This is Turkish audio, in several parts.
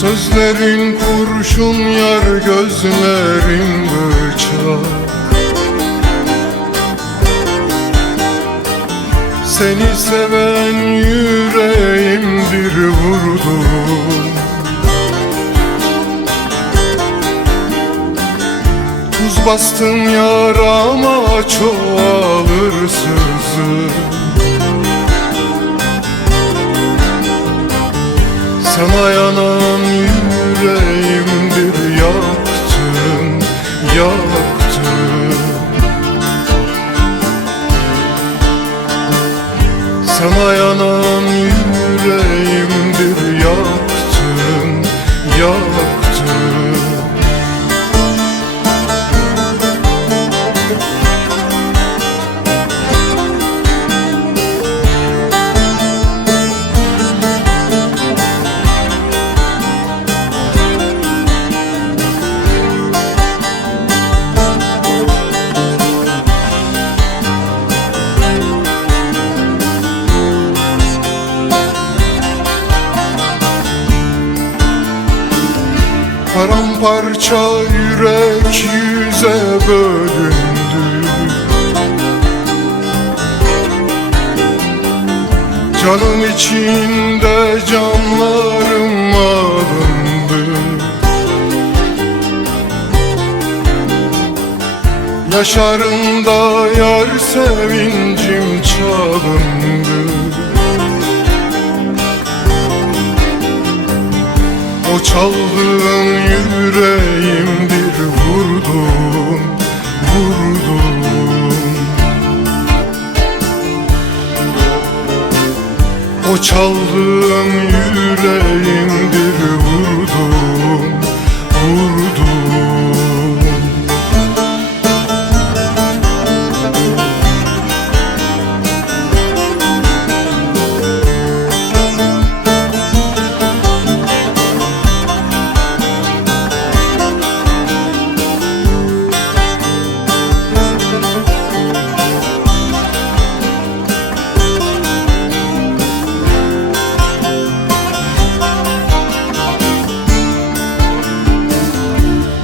Sözlerin kurşun, yar gözlerin bıçak. Seni seven yüreğim bir vurdu. Tuz bastın yarama, çoğalır sızı. Sana yanan yüreğim bir yaktın, yaktın. Sana yanan yüreğim bir yaktın, yaktın. Paramparça yürek yüze bölündü. Canım içinde canlarım alındı. Yaşarında yar sevincim çalındı. O çaldığın yüreğim bir vurdun, vurdun. O çaldığın yüreğim bir vurdun, vurdun.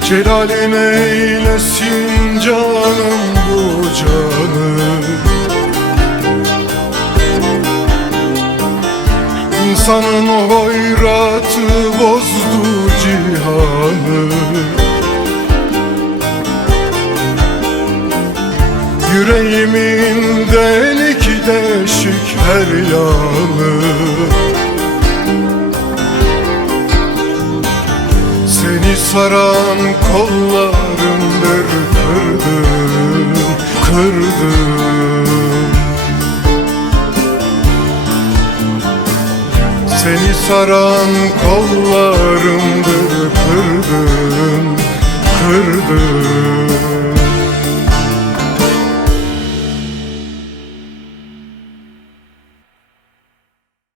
Celalin eylesin canım bu canı. İnsanın hoyratı bozdu cihanı. Yüreğimin delik deşik her yanı. Seni saran kollarımdır kırdım, kırdım. Seni saran kollarımdır kırdım, kırdım.